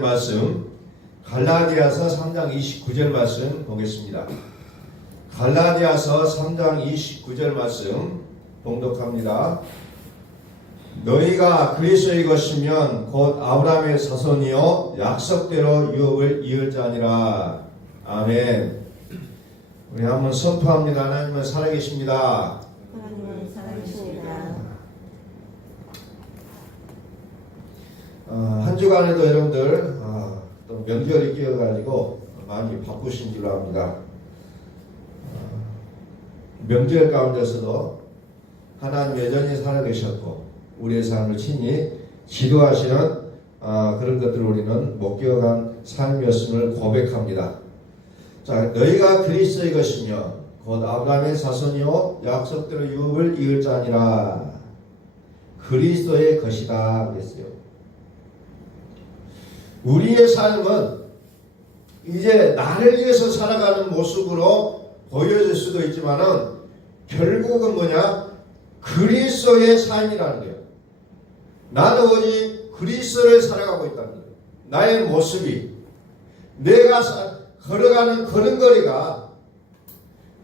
말씀 갈라디아서 3장 29절 말씀 보겠습니다. 갈라디아서 3장 29절 말씀 봉독합니다. 너희가 그리스도의 것이면 곧 아브라함의 자손이요 약속대로 유업을 이을 자니라. 아멘. 우리 한번 선포합니다. 하나님은 살아계십니다. 하나님은 살아계십니다. 한 주간에도 여러분들 또 명절이 끼어가지고 많이 바쁘신 줄 압니다. 명절 가운데서도 하나님 여전히 살아계셨고 우리의 삶을 친히 지도하시는 그런 것들을 우리는 목격한 삶이었음을 고백합니다. 자, 너희가 그리스도의 것이며 곧 아브라함의 자손이요 약속대로 유업을 이을 자니라. 그리스도의 것이다 그랬어요. 우리의 삶은 이제 나를 위해서 살아가는 모습으로 보여질 수도 있지만은 결국은 뭐냐? 그리스도의 삶이라는 거예요. 나는 오직 그리스도를 살아가고 있다는 거예요. 나의 모습이 내가 걸어가는 걸음걸이가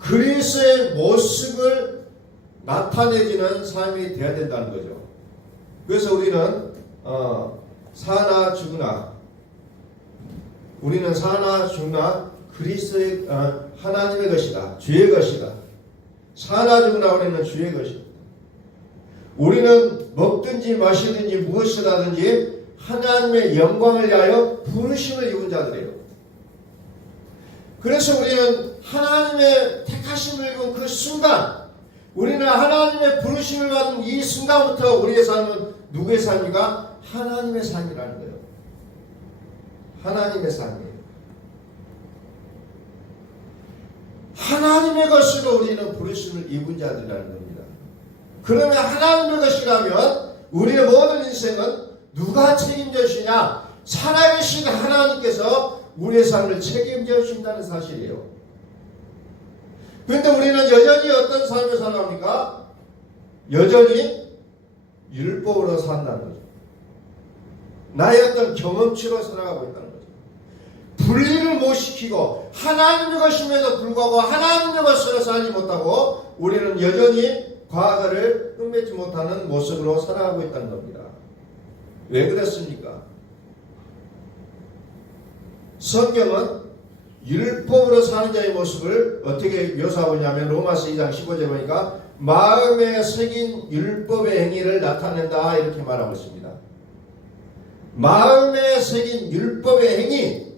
그리스도의 모습을 나타내지는 삶이 되어야 된다는 거죠. 그래서 우리는 사나 죽으나 우리는 사나 죽으나 그리스도의 하나님의 것이다. 주의 것이다. 사나 죽으나 우리는 주의 것이다. 우리는 먹든지 마시든지 무엇을 하든지 하나님의 영광을 위하여 부르심을 입은 자들이에요. 그래서 우리는 하나님의 택하심을 입은 그 순간, 우리는 하나님의 부르심을 받은 이 순간부터 우리의 삶은 누구의 삶입니까? 하나님의 삶이라는 거예요. 하나님의 삶이에요. 하나님의 것으로 우리는 부르심을 입은 자들이라는 겁니다. 그러면 하나님의 것이라면 우리의 모든 인생은 누가 책임져 주시냐? 살아계신 하나님께서 우리의 삶을 책임져 주신다는 사실이에요. 그런데 우리는 여전히 어떤 삶을 살아갑니까? 여전히 율법으로 산다는 거죠. 나의 어떤 경험치로 살아가고 있다는 거죠. 분리를 못 시키고 하나님의 것임에도 불구하고 하나님의 것으로 살지 못하고 우리는 여전히 과거를 흠맺지 못하는 모습으로 살아가고 있다는 겁니다. 왜 그랬습니까? 성경은 율법으로 사는 자의 모습을 어떻게 묘사하고 있냐면 로마서 2장 15절에 보니까 마음에 새긴 율법의 행위를 나타낸다 이렇게 말하고 있습니다. 마음에 새긴 율법의 행위,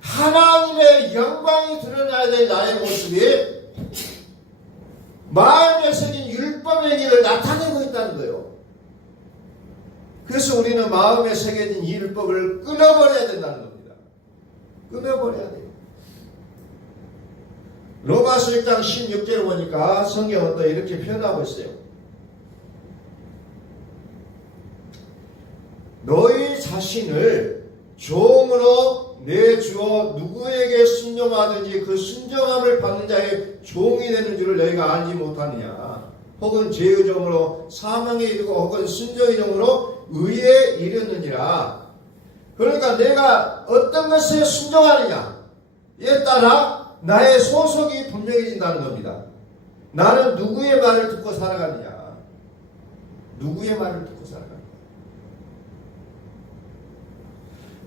하나님의 영광이 드러나야 될 나의 모습이 마음에 새긴 율법의 행위를 나타내고 있다는 거예요. 그래서 우리는 마음에 새겨진 이 율법을 끊어버려야 된다는 겁니다. 끊어버려야 돼요. 로마서 1장 16절을 보니까 성경은 또 이렇게 표현하고 있어요. 너희 자신을 종으로 내주어 누구에게 순종하든지 그 순종함을 받는 자의 종이 되는 줄을 너희가 알지 못하느냐. 혹은 죄의 종으로 사망에 이르고 혹은 순종의 종으로 의에 이르느니라. 그러니까 내가 어떤 것에 순종하느냐에 따라 나의 소속이 분명해진다는 겁니다. 나는 누구의 말을 듣고 살아가느냐. 누구의 말을 듣고 살아가느냐.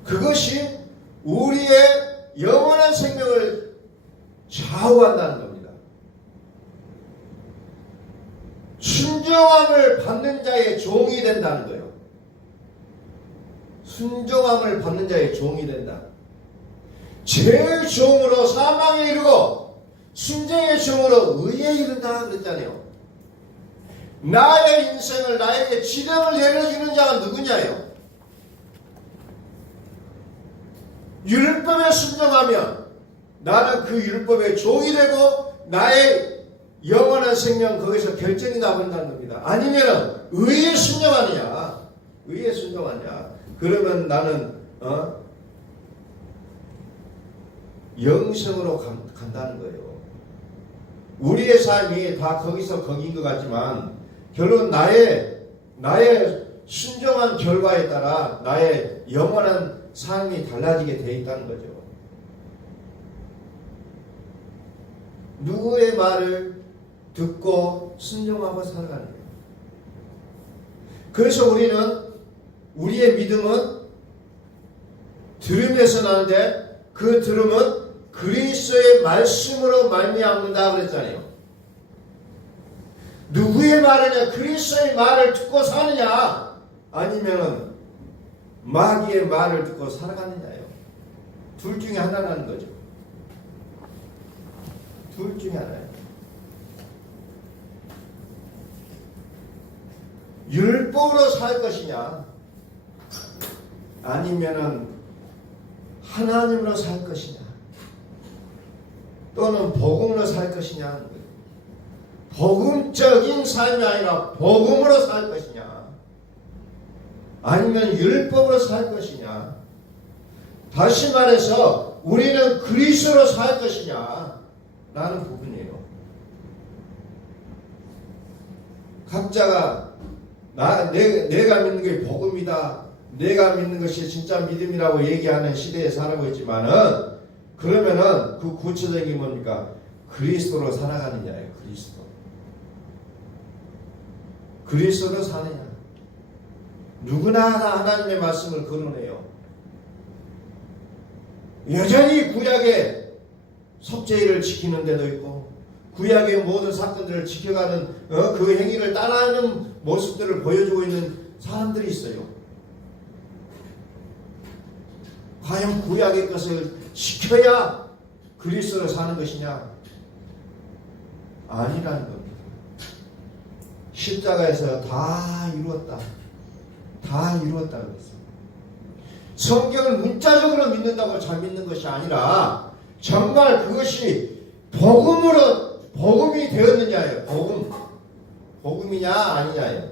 그것이 우리의 영원한 생명을 좌우한다는 겁니다. 순종함을 받는 자의 종이 된다는 거예요. 순종함을 받는 자의 종이 된다. 죄의 종으로 사망에 이르고 순종의 종으로 의에 이른다 그랬잖아요. 나의 인생을 나에게 지령을 내려주는 자가 누구냐요? 율법에 순종하면 나는 그 율법의 종이 되고 나의 영원한 생명 거기서 결정이 나버린다는 겁니다. 아니면 의에 순종하느냐, 의에 순종하냐, 그러면 나는 영생으로 간다는 거예요. 우리의 삶이 다 거기서 거긴 것 같지만 결론 나의 순종한 결과에 따라 나의 영원한 삶이 달라지게 되어 있다는 거죠. 누구의 말을 듣고 순종하고 살아가는 거예요. 그래서 우리의 믿음은 들음에서 나는데 그 들음은 그리스도의 말씀으로 말미암는다 그랬잖아요. 누구의 말이냐? 그리스도의 말을 듣고 사느냐? 아니면 마귀의 말을 듣고 살아가느냐요. 둘 중에 하나라는 거죠. 둘 중에 하나예요. 율법으로 살 것이냐? 아니면은 하나님으로 살 것이냐? 또는 복음으로 살 것이냐? 복음적인 삶이 아니라 복음으로 살 것이냐? 아니면 율법으로 살 것이냐? 다시 말해서 우리는 그리스도로 살 것이냐? 라는 부분이에요. 각자가 내가 믿는 게 복음이다, 내가 믿는 것이 진짜 믿음이라고 얘기하는 시대에 살아가고 있지만은, 그러면은 그 구체적인 게 뭡니까? 그리스도로 살아가느냐예요. 그리스도로 사느냐. 누구나 하나님의 말씀을 거론해요. 여전히 구약의 속죄일을 지키는 데도 있고, 구약의 모든 사건들을 지켜가는 그 행위를 따라하는 모습들을 보여주고 있는 사람들이 있어요. 과연 구약의 것을 지켜야 그리스도로 사는 것이냐? 아니라는 겁니다. 십자가에서 다 이루었다. 다 이루었다 그랬어요. 성경을 문자적으로 믿는다고 잘 믿는 것이 아니라 정말 그것이 복음이 되었느냐예요. 복음이냐 아니냐예요.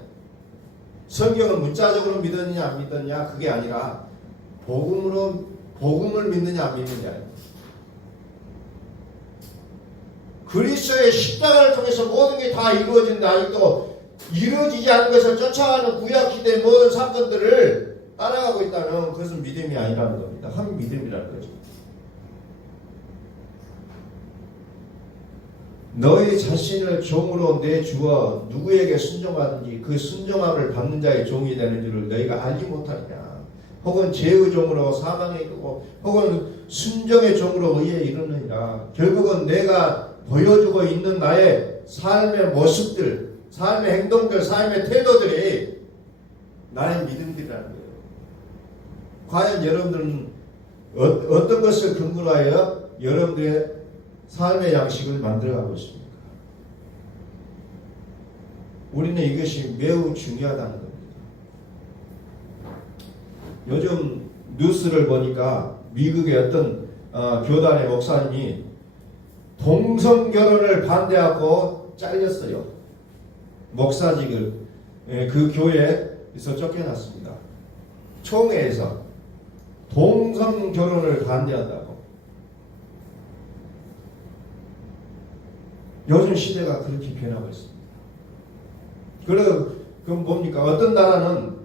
성경을 문자적으로 믿었느냐 안 믿었냐 그게 아니라 복음을 믿느냐 안 믿느냐예요. 그리스도의 십자가를 통해서 모든 게 다 이루어진다. 아직도 이루어지지 않은 것을 쫓아가는 구약시대의 모든 사건들을 따라가고 있다는 그것은 믿음이 아니라는 겁니다. 한 믿음이라는 거죠. 너희 자신을 종으로 내주어 누구에게 순종하든지 그 순종함을 받는 자의 종이 되는 줄을 너희가 알지 못하느냐. 혹은 죄의 종으로 사망에 이르고 혹은 순종의 종으로 의에 이르느니라. 결국은 내가 보여주고 있는 나의 삶의 모습들, 삶의 행동들, 삶의 태도들이 나의 믿음들이라는 거예요. 과연 여러분들은 어떤 것을 근거로 하여 여러분들의 삶의 양식을 만들어가고 있습니까? 우리는 이것이 매우 중요하다는 겁니다. 요즘 뉴스를 보니까 미국의 어떤 교단의 목사님이 동성결혼을 반대하고 잘렸어요. 목사직을 그 교회에서 쫓겨났습니다. 총회에서 동성결혼을 반대한다고. 요즘 시대가 그렇게 변하고 있습니다. 그럼 뭡니까? 어떤 나라는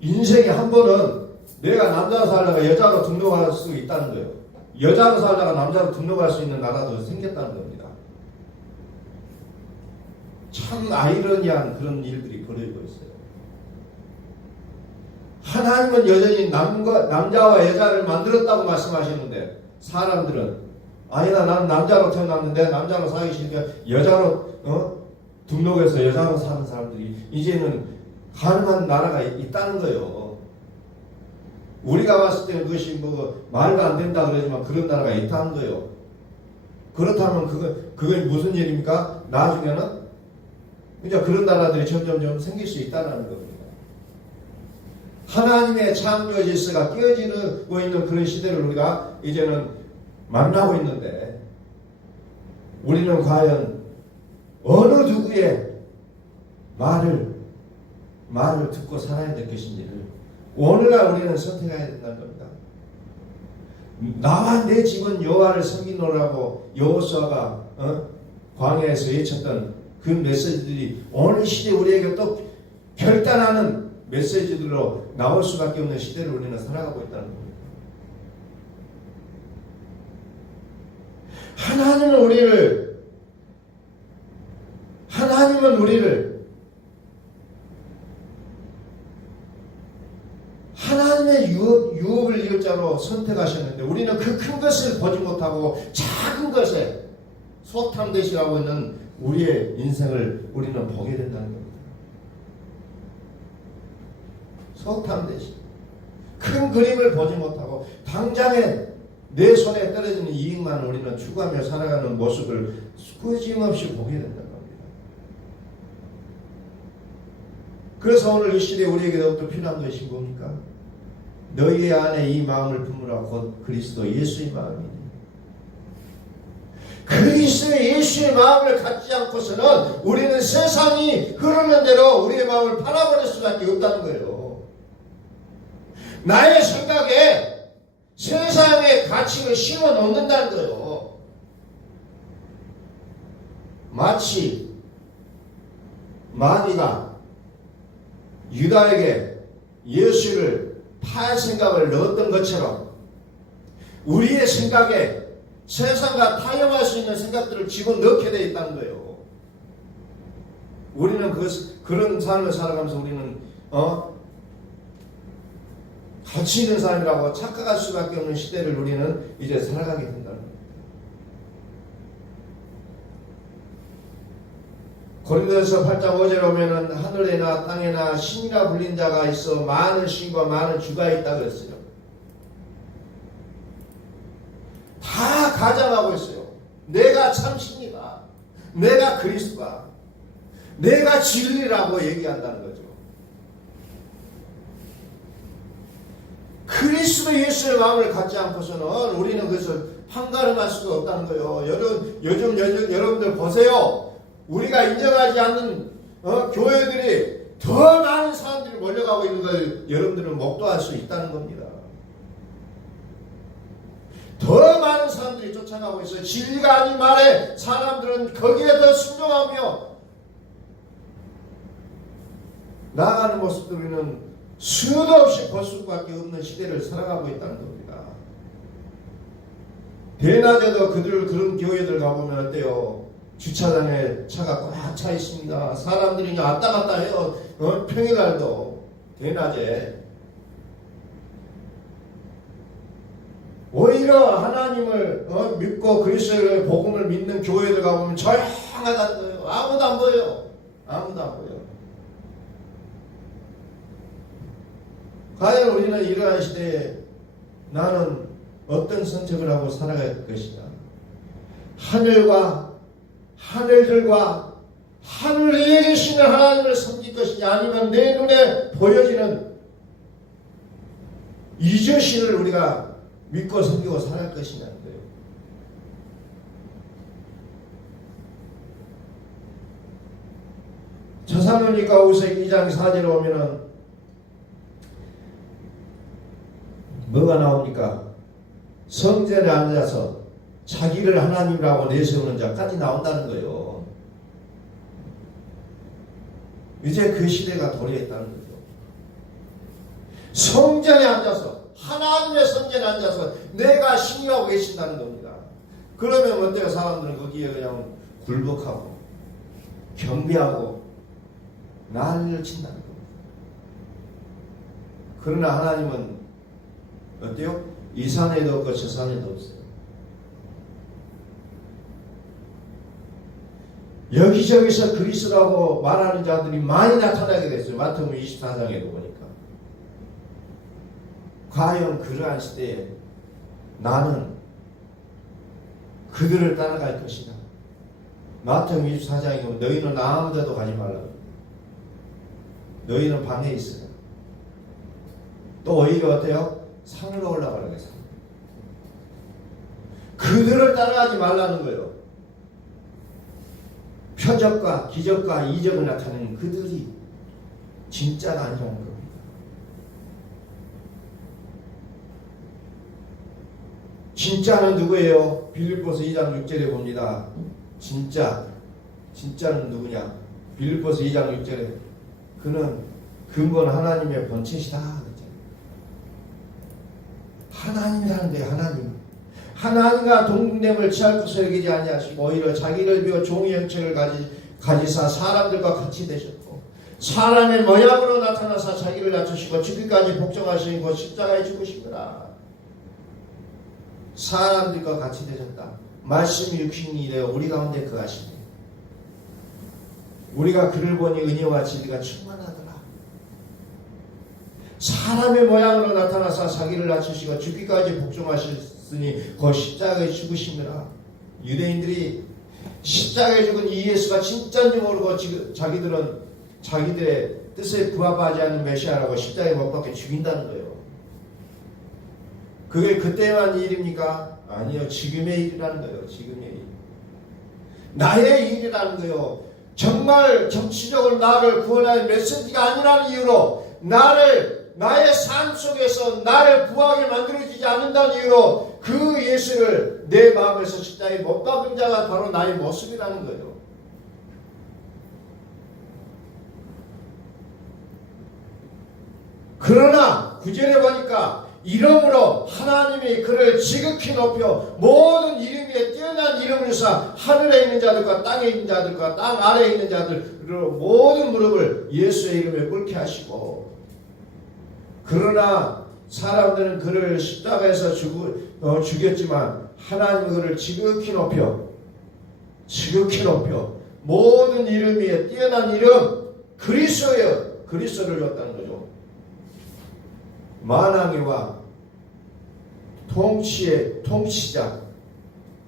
인생에 한 번은 내가 남자로 살다가 여자로 등록할 수 있다는 거예요. 여자로 살다가 남자로 등록할 수 있는 나라도 생겼다는 겁니다. 참 아이러니한 그런 일들이 벌어지고 있어요. 하나님은 여전히 남자와 여자를 만들었다고 말씀하시는데 사람들은 아니다, 나는 남자로 태어났는데 남자로 살기 싫으니까 여자로 등록해서 여자로 사는 사람들이 이제는 가능한 나라가 있다는 거예요. 우리가 봤을 때는 그것이 말도 안 된다 그러지만 그런 나라가 있다는 거예요. 그렇다면 그건 무슨 일입니까? 나중에는 이제 그런 나라들이 점점 생길 수 있다는 겁니다. 하나님의 창조 질서가 깨어지고 있는 그런 시대를 우리가 이제는 만나고 있는데 우리는 과연 어느 누구의 말을 듣고 살아야 될 것인지를 오늘날 우리는 선택해야 된다는 겁니다. 나와 내 집은 여호와를 섬기노라고 여호수아가 광야에서 외쳤던 그 메시지들이 오늘 시대 우리에게 또 결단하는 메시지들로 나올 수밖에 없는 시대를 우리는 살아가고 있다는 겁니다. 하나님은 우리를 하나님의 유업을 이을 자로 선택하셨는데 우리는 그 큰 것을 보지 못하고 작은 것에 소탐대시라고 있는 우리의 인생을 우리는 보게 된다는 겁니다. 소탐대시. 큰 그림을 보지 못하고 당장에 내 손에 떨어지는 이익만 우리는 추구하며 살아가는 모습을 끊임없이 보게 된다는 겁니다. 그래서 오늘 이 시대에 우리에게 더욱더 필요한 것이 뭡니까? 너희 안에 이 마음을 품으라 곧 그리스도 예수의 마음이니. 그리스도 예수의 마음을 갖지 않고서는 우리는 세상이 흐르는 대로 우리의 마음을 팔아버릴 수밖에 없다는 거예요. 나의 생각에 세상의 가치를 심어 놓는다는 거예요. 마치 마귀가 유다에게 예수를 팔 생각을 넣었던 것처럼 우리의 생각에 세상과 타협할 수 있는 생각들을 집어넣게 되어 있다는 거예요. 우리는 그런 삶을 살아가면서 우리는 가치 있는 사람이라고 착각할 수밖에 없는 시대를 우리는 이제 살아가게 된다는 겁니다. 고린도서 8장 5절에 보면은 하늘에나 땅에나 신이라 불린 자가 있어 많은 신과 많은 주가 있다 그랬어요. 다 가장하고 있어요. 내가 참 신이다. 내가 그리스도다. 내가 진리라고 얘기한다는 거죠. 그리스도 예수의 마음을 갖지 않고서는 우리는 그것을 판가름할 수가 없다는 거예요. 요즘 여러분들 보세요. 우리가 인정하지 않는 교회들이 더 많은 사람들이 몰려가고 있는 걸 여러분들은 목도할 수 있다는 겁니다. 더 많은 사람들이 쫓아가고 있어요. 진리가 아닌 말에 사람들은 거기에 더 순종하며 나아가는 모습들 우리는 수도 없이 볼 수밖에 없는 시대를 살아가고 있다는 겁니다. 대낮에도 그런 교회들 가보면 어때요? 주차장에 차가 꽉 차 있습니다. 사람들이 왔다 갔다 해요. 평일날도 대낮에. 오히려 하나님을 믿고 그리스도의 복음을 믿는 교회들 가보면 조용하다는 거예요. 아무도 안 보여요. 아무도 안 보여요. 과연 우리는 이러한 시대에 나는 어떤 선택을 하고 살아갈 것이냐. 하늘들과 하늘 위에 계시는 하나님을 섬길 것이냐, 아니면 내 눈에 보여지는 이 자신을 우리가 믿고 섬기고 살아갈 것이냐는 거예요. 저사로니까 우서 2장 4절에 오면은 뭐가 나옵니까? 성전에 앉아서 자기를 하나님이라고 내세우는 자까지 나온다는 거예요. 이제 그 시대가 도래했다는 거죠. 성전에 앉아서, 하나님의 성전에 앉아서 내가 신이라고 계신다는 겁니다. 그러면 어때요? 사람들은 거기에 그냥 굴복하고 경배하고 난리를 친다는 겁니다. 그러나 하나님은 어때요? 이 산에도 없고 저 산에도 없어요. 여기저기서 그리스도라고 말하는 자들이 많이 나타나게 됐어요. 마태복음 24장에도 보니까. 과연 그러한 시대에 나는 그들을 따라갈 것이다. 마태복음 24장에 보면 너희는 아무 데도 가지 말라고. 너희는 방에 있어라. 또 오히려 어때요? 산으로 올라가라고 했어요. 그들을 따라가지 말라는 거예요. 표적과 기적과 이적을 나타내는 그들이 진짜가 아니라는 겁니다. 진짜는 누구예요? 빌립보서 2장 6절에 봅니다. 진짜는 누구냐? 빌립보서 2장 6절에 그는 근본 하나님의 본체시다. 하나님이라는 데 하나님. 하나님과 동등됨을 취할 것을 여기지 아니하시고 오히려 자기를 비워 종의 형체를 가지사 사람들과 같이 되셨고 사람의 모양으로 나타나사 자기를 낮추시고 죽기까지 복종하시는 것 십자가에 죽으시더라. 사람들과 같이 되셨다. 말씀이 육신이 되어 우리 가운데 거하시네. 우리가 그를 보니 은혜와 진리가 충만하더라. 사람의 모양으로 나타나사 자기를 낮추시고 죽기까지 복종하셨으니 그 십자가에 죽으시느라. 유대인들이 십자가에 죽은 이 예수가 진짜인지 모르고 지금 자기들의 뜻에 부합하지 않는 메시아라고 십자가에 못 박혀 죽인다는 거예요. 그게 그때만 일입니까? 아니요. 지금의 일이라는 거예요. 지금의 일. 나의 일이라는 거예요. 정말 정치적으로 나를 구원할 메시지가 아니라는 이유로 나의 삶 속에서 나를 구하게 만들어지지 않는다는 이유로 그 예수를 내 마음에서 십자가에 못 박은 자가 바로 나의 모습이라는 거예요. 그러나 구절에 보니까 이름으로 하나님이 그를 지극히 높여 모든 이름 위에 뛰어난 이름을 주사 하늘에 있는 자들과 땅에 있는 자들과 땅 아래에 있는 자들로 모든 무릎을 예수의 이름에 꿇게 하시고 그러나 사람들은 그를 십자가에서 죽였지만 하나님은 그를 지극히 높여 모든 이름 위에 뛰어난 이름 그리스도를 줬다는 거죠. 만왕이와 통치의 통치자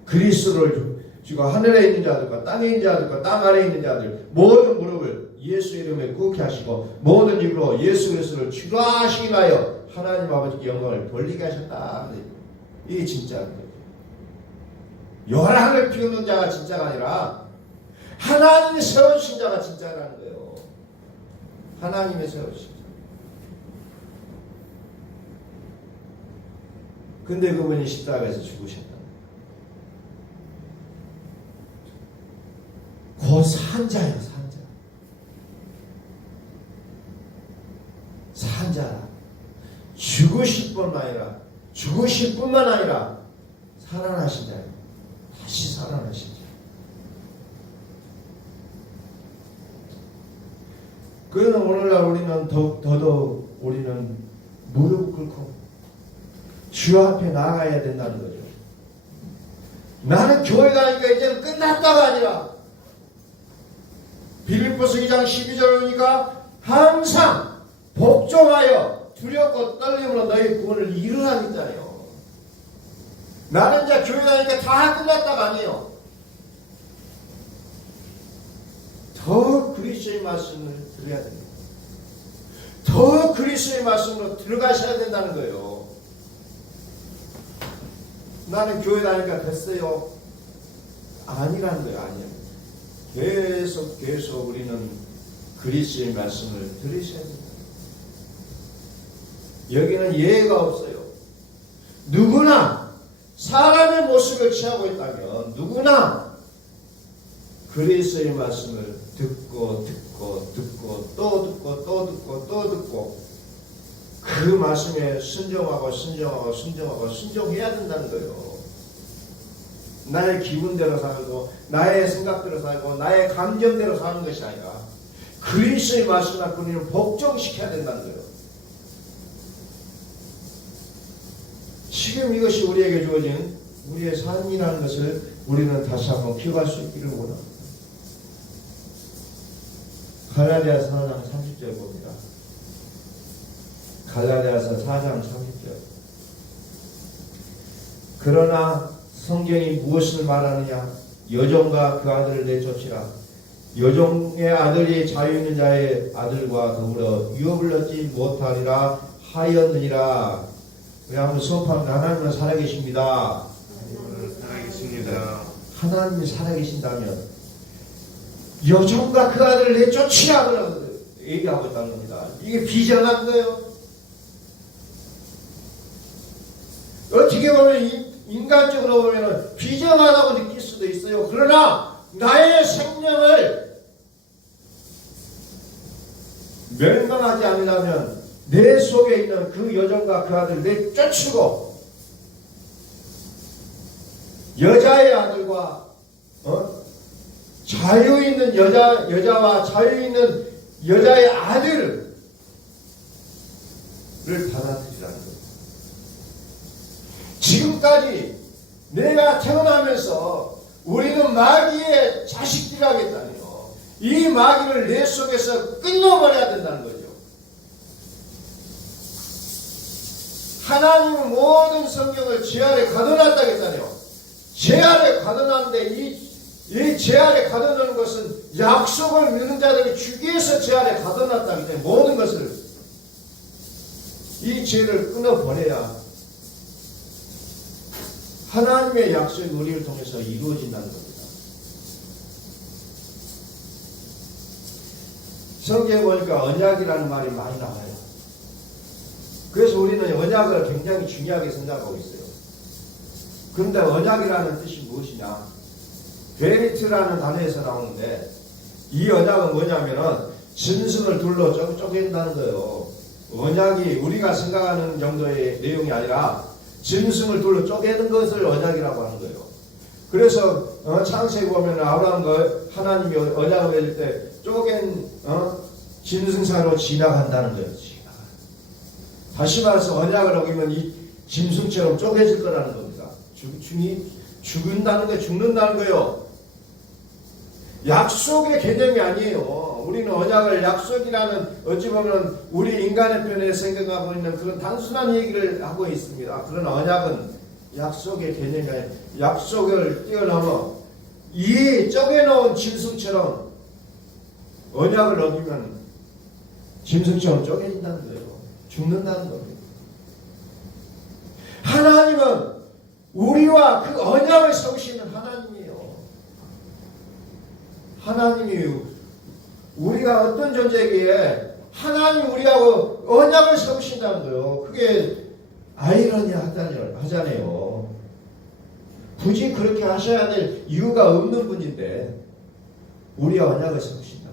그리스도를 주고 하늘에 있는 자들과 땅에 있는 자들과 땅 아래에 있는 자들 모든 무릎을 예수 이름에 꿇게 하시고 모든 입으로 예수 그리스도를 주라 하시기 하여 하나님 아버지께 영광을 돌리게 하셨다. 이게 진짜입니다. 요란을 피우는 자가 진짜가 아니라 하나님이 세우신 자가 진짜라는 거예요. 하나님의 세우신 자. 근데 그분이 십자가에서 죽으셨다. 곧 산자예요. 산자라. 죽으실 뿐만 아니라 살아나신 자예요. 다시 살아나신 자. 그러나 오늘날 우리는 더더욱 우리는 무릎 꿇고 주 앞에 나가야 된다는 거죠. 나는 교회 가니까 이제는 끝났다가 아니라 빌립보서 2장 12절 보니까 항상 복종하여 두렵고 떨림으로 너희 구원을 이루라고 했잖아요. 나는 이제 교회 다니니까 다 끝났다가 아니에요. 더 그리스도의 말씀을 들어야 됩니다. 더 그리스도의 말씀으로 들어가셔야 된다는 거예요. 나는 교회 다니니까 됐어요. 아니라는 거예요. 아니에요. 계속 우리는 그리스도의 말씀을 들으셔야 됩니다. 여기는 예외가 없어요. 누구나 사람의 모습을 취하고 있다면 누구나 그리스도의 말씀을 듣고 그 말씀에 순종해야 된다는 거예요. 나의 기분대로 살고 나의 생각대로 살고 나의 감정대로 사는 것이 아니라 그리스도의 말씀 앞에 우리는 복종시켜야 된다는 거예요. 지금 이것이 우리에게 주어진 우리의 삶이라는 것을 우리는 다시 한번 기억할 수 있기를 원합니다. 갈라디아서 4장 30절 봅니다. 갈라디아서 4장 30절. 그러나 성경이 무엇을 말하느냐? 여종과 그 아들을 내쫓으라. 여종의 아들이 자유 있는 자의 아들과 더불어 유업을 얻지 못하리라 하였느니라. 우리 한번 수업하면 하나님은 살아계십니다. 하나님이 살아계신다면 여종과 그 아들을 내쫓으라 얘기하고 있다는 겁니다. 이게 비전한 거예요. 어떻게 보면 인간적으로 보면 비정하다고 느낄 수도 있어요. 그러나 나의 생명을 멸망하지 않으려면 내 속에 있는 그 여종과 그 아들을 내쫓고 여자의 아들과 자유 있는 여자와 자유 있는 여자의 아들을 받아들이라는 거예요. 지금까지 내가 태어나면서 우리는 마귀의 자식들이라겠다니요. 이 마귀를 내 속에서 끊어버려야 된다는 거죠. 하나님은 모든 성경을 제 아래 가둬놨다겠다니요. 제 아래 가둬놨는데 이 제 아래 가둬놓는 것은 약속을 믿는 자들이 주기 위해서 제 아래 가둬놨다기 때문에 모든 것을 이 죄를 끊어버려야 하나님의 약속이 우리를 통해서 이루어진다는 겁니다. 성경에 보니까 언약이라는 말이 많이 나와요. 그래서 우리는 언약을 굉장히 중요하게 생각하고 있어요. 그런데 언약이라는 뜻이 무엇이냐? 베리트라는 단어에서 나오는데 이 언약은 뭐냐면은 짐승을 둘러 쪼갠다는 거예요. 언약이 우리가 생각하는 정도의 내용이 아니라 짐승을 둘러 쪼개는 것을 언약이라고 하는 거예요. 그래서 창세기 보면 아브라함과 하나님이 언약을 맺을 때 쪼갠 짐승 사이로 지나간다는 거예요. 다시 말해서 언약을 어기면 이 짐승처럼 쪼개질 거라는 겁니다. 죽는다는 거예요. 죽는다는 거예요. 약속의 개념이 아니에요. 우리는 언약을 약속이라는 어찌 보면 우리 인간의 편에 생각하고 있는 그런 단순한 얘기를 하고 있습니다. 그러나 언약은 약속의 개념이 아니에요. 약속을 뛰어넘어 이 쪼개놓은 짐승처럼 언약을 어기면 짐승처럼 쪼개진다는 거예요. 죽는다는 겁니다. 하나님은 우리와 그 언약을 세우시는 하나님이에요. 하나님이 우리가 어떤 존재기에 하나님 우리하고 언약을 세우신다는 거예요. 그게 아이러니하잖아요. 굳이 그렇게 하셔야 될 이유가 없는 분인데 우리와 언약을 세우신다.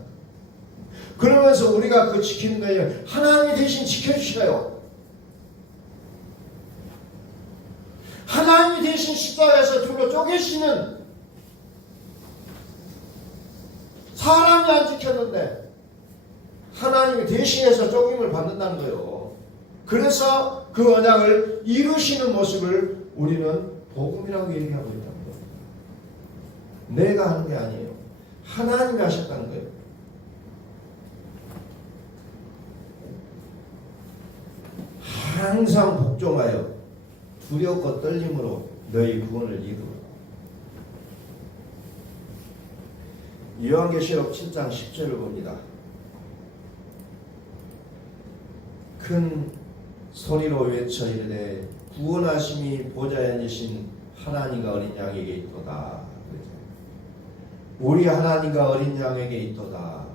그러면서 우리가 그 지키는 거예요. 하나님이 대신 지켜주셔요. 하나님이 대신 십자가에서 둘로 쪼개시는 사람이 안 지켰는데 하나님이 대신해서 쪼김을 받는다는 거예요. 그래서 그 언약을 이루시는 모습을 우리는 복음이라고 얘기하고 있다는 거예요. 내가 하는 게 아니에요. 하나님이 하셨다는 거예요. 항상 복종하여 두렵고 떨림으로 너희 구원을 이루라. 요한계시록 7장 10절을 봅니다. 큰 소리로 외쳐 이르되 구원하심이 보좌에 앉으신 하나님과 어린 양에게 있도다. 우리 하나님과 어린 양에게 있도다.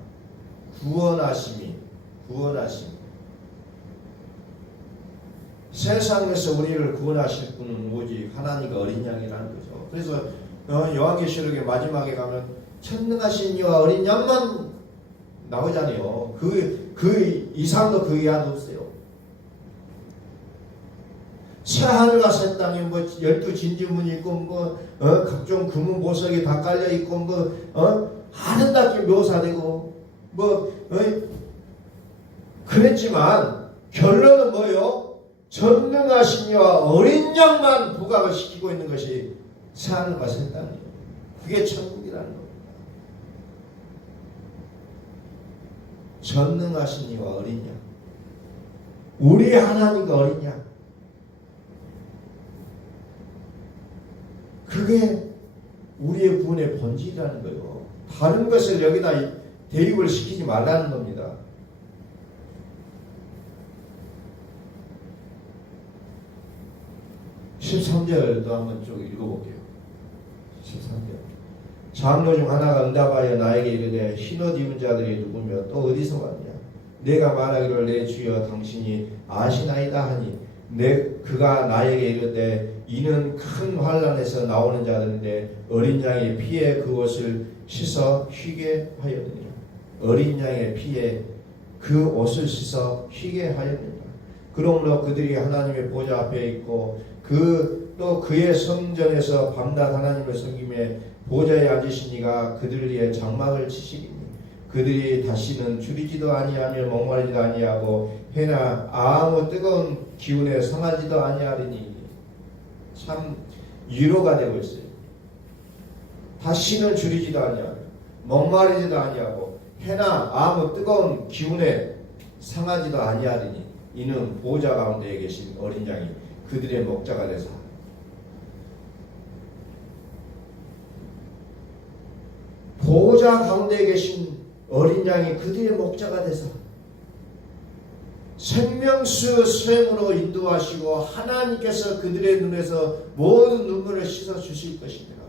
구원하심. 세상에서 우리를 구원하실 분은 오직 하나님과 어린 양이라는 거죠. 그래서 요한계시록의 마지막에 가면 천능하신 이와 어린 양만 나오잖아요. 그 이상도 그 이하도 없어요. 새 하늘과 새 땅에 뭐 12진지문이 있고 각종 금은 보석이 다 깔려 있고 아름답게 묘사되고 그랬지만 결론은 뭐예요? 전능하신 이와 어린 양만 부각을 시키고 있는 것이 새 하늘과 새 땅이에요. 그게 천국이라는 겁니다. 전능하신 이와 어린 양, 우리 하나님과 어린 양, 그게 우리의 구원의 본질이라는 거예요. 다른 것을 여기다 대입을 시키지 말라는 겁니다. (13절도) 한번 쭉 읽어볼게요. 13절. 장로 중 하나가 응답하여 나에게 이르되 흰옷 입은 자들이 누구며 또 어디서 왔냐? 내가 말하기를 내 주여 당신이 아시나이다 하니 그가 나에게 이르되 이는 큰 환난에서 나오는 자들인데 어린 양의 피에 그것을 씻어 쉬게 하였느니라. 어린 양의 피에 그 옷을 씻어 희게 하였느니라. 그러므로 그들이 하나님의 보좌 앞에 있고 또 그의 성전에서 밤낮 하나님을 섬기며 보좌에 앉으신 이가 그들 위에 장막을 치시리니 그들이 다시는 줄이지도 아니하며 목마르지도 아니하고 해나 아무 뜨거운 기운에 상하지도 아니하리니. 참 위로가 되고 있어요. 다시는 줄이지도 아니하며 목마르지도 아니하고 해나 아무 뜨거운 기운에 상하지도 아니하리니 이는 보좌 가운데에 계신 어린 양이 그들의 목자가 되사. 보좌 가운데에 계신 어린 양이 그들의 목자가 되사 생명수 샘으로 인도하시고 하나님께서 그들의 눈에서 모든 눈물을 씻어 주실 것입니다.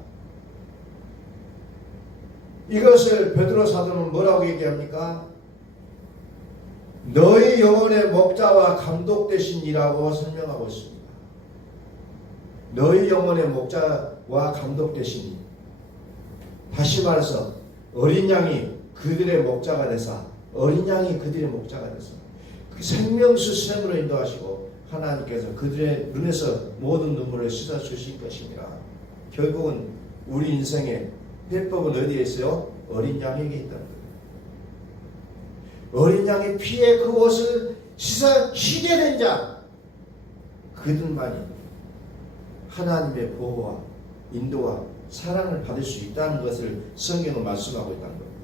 이것을 베드로 사도는 뭐라고 얘기합니까? 너희 영혼의 목자와 감독 되신 이라고 설명하고 있습니다. 너희 영혼의 목자와 감독 되신 이. 다시 말해서 어린 양이 그들의 목자가 되사 어린 양이 그들의 목자가 되사 그 생명수 샘으로 인도하시고 하나님께서 그들의 눈에서 모든 눈물을 씻어 주실 것입니다. 결국은 우리 인생의 해법은 어디에 있어요? 어린 양에게 있다는 거예요. 어린 양의 피에 그 옷을 씻어 희게 된 자, 그들만이 하나님의 보호와 인도와 사랑을 받을 수 있다는 것을 성경은 말씀하고 있다는 겁니다.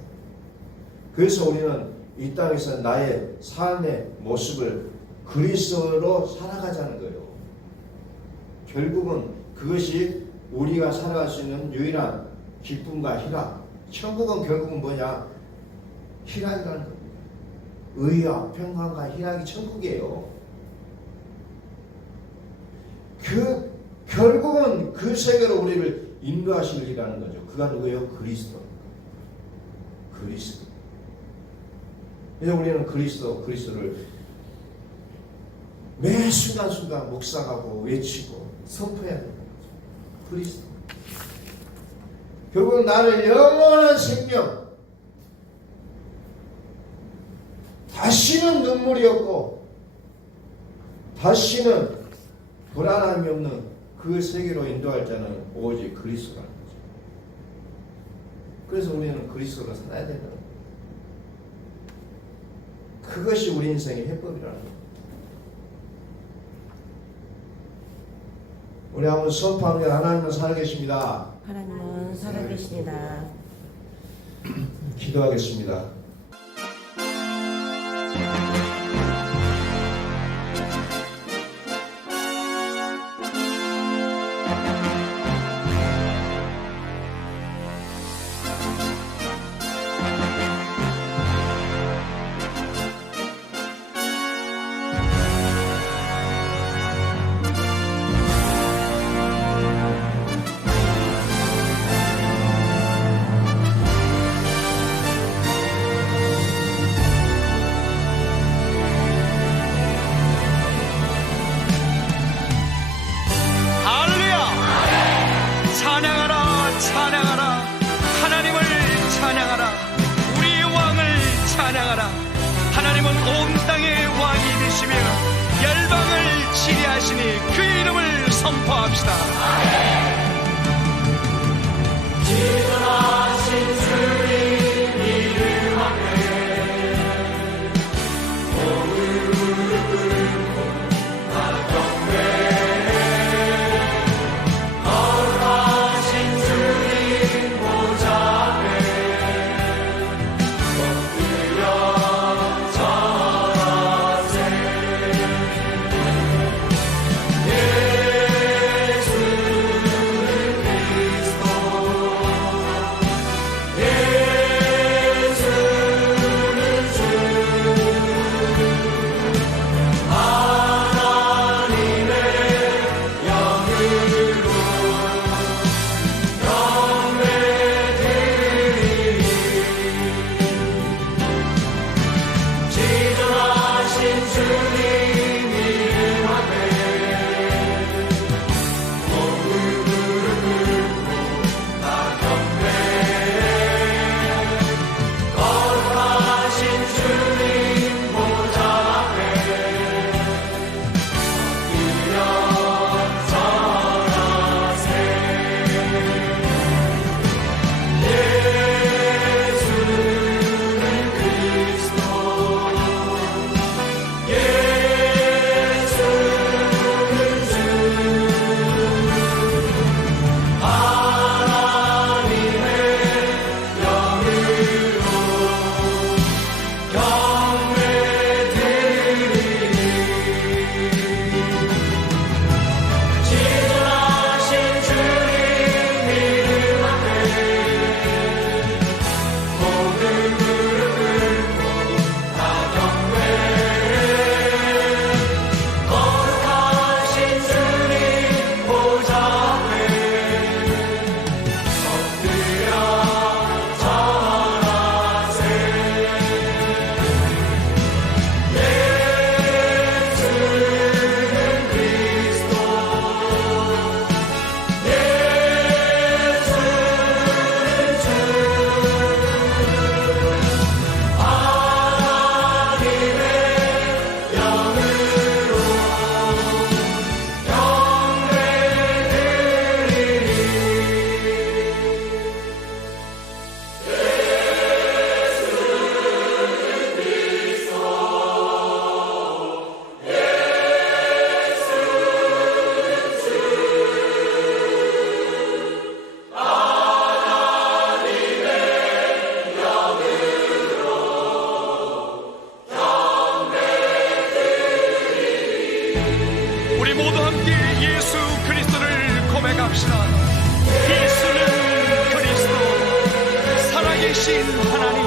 그래서 우리는 이 땅에서 나의 삶의 모습을 그리스도로 살아가자는 거예요. 결국은 그것이 우리가 살아갈 수 있는 유일한 기쁨과 희락. 천국은 결국은 뭐냐? 희락이라는 겁니다. 의와 평강과 희락이 천국이에요. 결국은 그 세계로 우리를 인도하시리라는 거죠. 그가 누구예요? 그리스도. 그리스도. 그래서 우리는 그리스도를 매 순간순간 묵상하고 외치고 선포해야 되는 거죠. 그리스도. 결국은 나를 영원한 생명, 다시는 눈물이 없고 다시는 불안함이 없는 그 세계로 인도할 자는 오직 그리스도라는 거죠. 그래서 우리는 그리스도로 살아야 된다는 거예요. 그것이 우리 인생의 해법이라는 거예요. 우리 한번 선포합니다. 하나님은 살아계십니다. 하나님은 살아계십니다. 기도하겠습니다. 하나님은 온 땅의 왕이 되시며 열방을 지배하시니 그 이름을 선포합시다. 지존하신 주님 이름하네 오늘 굴고 나경배 거룩하신 주님 보좌에 엎드려 함께 예수 그리스도를 고백합시다. 예수는 그리스도, 살아계신 하나님.